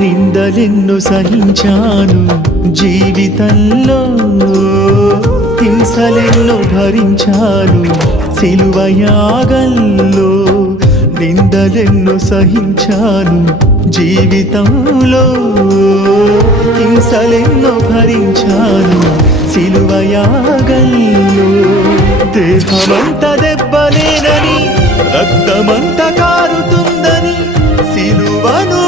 నిందలెన్ను సహించాను జీవితంలో, హింసలెన్ను భరించాను సిలువ యాగంలో. నిందలెన్ను సహించాను జీవితంలో, హింసలెన్ను భరించాను సిలువ యాగంలో. దేహమంత దెబ్బలేనని, రక్తమంత కారుతుందని సిలువను